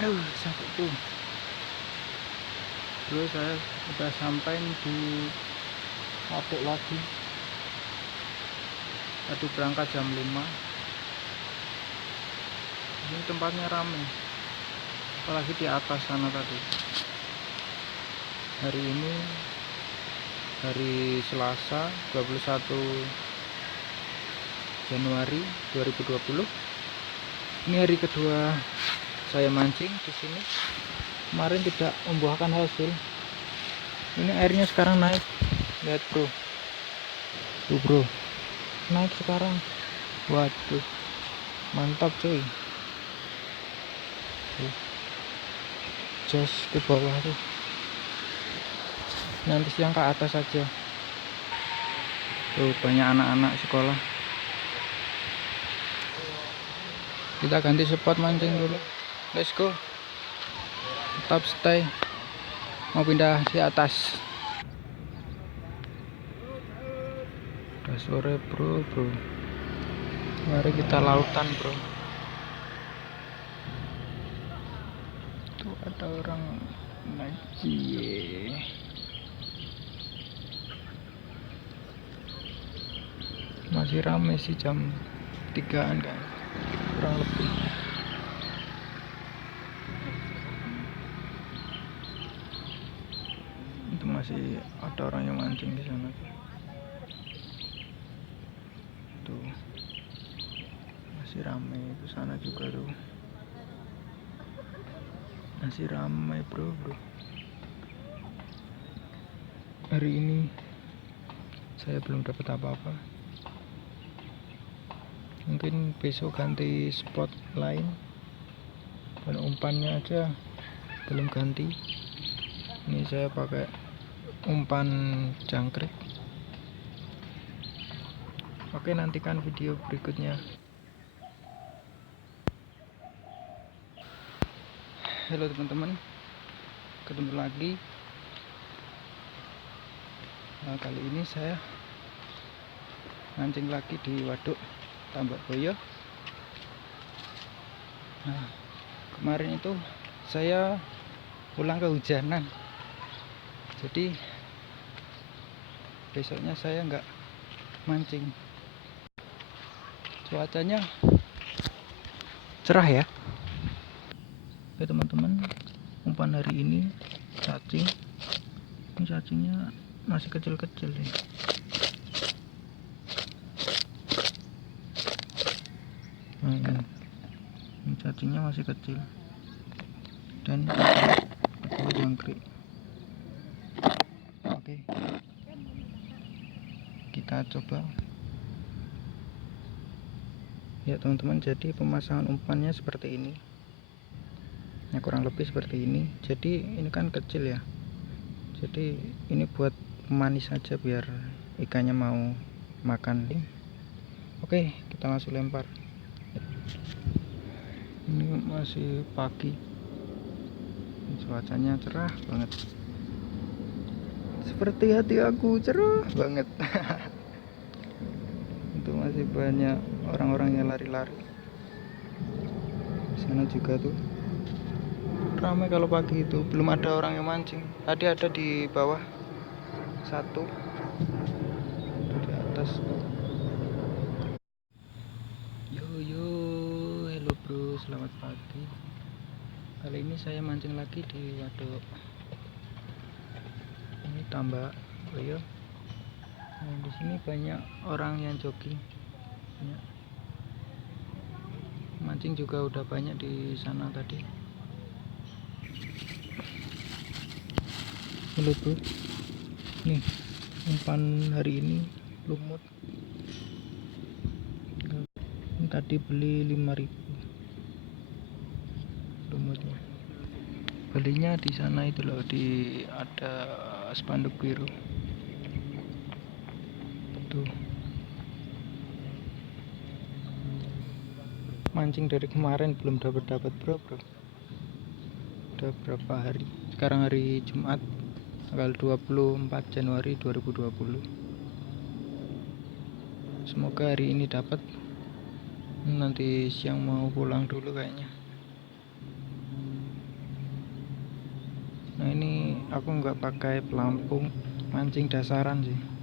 Aduh, sakit tuh bro. Saya udah sampai di Waduk lagi. Tadi berangkat jam 5. Ini tempatnya ramai, apalagi di atas sana tadi. Hari ini hari Selasa 21 Januari 2020. Ini hari kedua saya mancing di sini. Kemarin tidak membuahkan hasil. Ini airnya sekarang naik. Lihat bro. Tuh bro. Naik sekarang. Waduh. Mantap cuy. Tuh. Jos ke bawah tuh. Nanti siang ke atas saja. Tuh banyak anak-anak sekolah. Kita ganti spot mancing dulu. Let's go. Tetap stay. Mau pindah di atas. Udah sore bro. Mari kita lautan bro. Tuh ada orang lagi. Masih ramai sih, jam 3-an kan, kurang lebih. Itu masih ada orang yang mancing di sana tuh. Masih ramai ke sana juga tuh. Masih ramai bro. Hari ini saya belum dapat apa-apa. Mungkin besok ganti spot lain. Dan umpannya aja belum ganti. Ini saya pakai umpan jangkrik. Oke, nantikan video berikutnya. Halo teman-teman, ketemu lagi. Nah, kali ini saya mancing lagi di Waduk Tambak Boyo. Nah, kemarin itu saya pulang kehujanan, jadi besoknya saya nggak mancing. Cuacanya cerah ya. Oke teman-teman, umpan hari ini cacing. Ini cacingnya masih kecil-kecil nih. Nah, ini cacingnya masih kecil. Dan ada jangkrik. Oke, kita coba ya teman-teman. Jadi pemasangan umpannya seperti ini ya, kurang lebih seperti ini. Jadi ini kan kecil ya, jadi ini buat manis saja biar ikannya mau makan. Oke, kita langsung lempar. Ini masih pagi, cuacanya cerah banget, seperti hati aku, cerah banget. Itu masih banyak orang-orang yang lari-lari. Sana juga tuh ramai. Kalau pagi itu belum ada orang yang mancing. Tadi ada di bawah satu, itu di atas. Yo, hello bro, selamat pagi. Kali ini saya mancing lagi di Waduk ini Tambak Boyo. Nah, di sini banyak orang yang jogging. Banyak. Mancing juga udah banyak di sana tadi. Halo bro, nih umpan hari ini lumut. Tadi beli 5.000 lumutnya. Belinya di sana itu loh, di ada spanduk biru tuh. Mancing dari kemarin belum dapat bro. Udah berapa hari? Sekarang hari Jumat tanggal 24 Januari 2020. Semoga hari ini dapat. Nanti siang mau pulang dulu kayaknya. aku nggak pakai pelampung, mancing dasaran sih.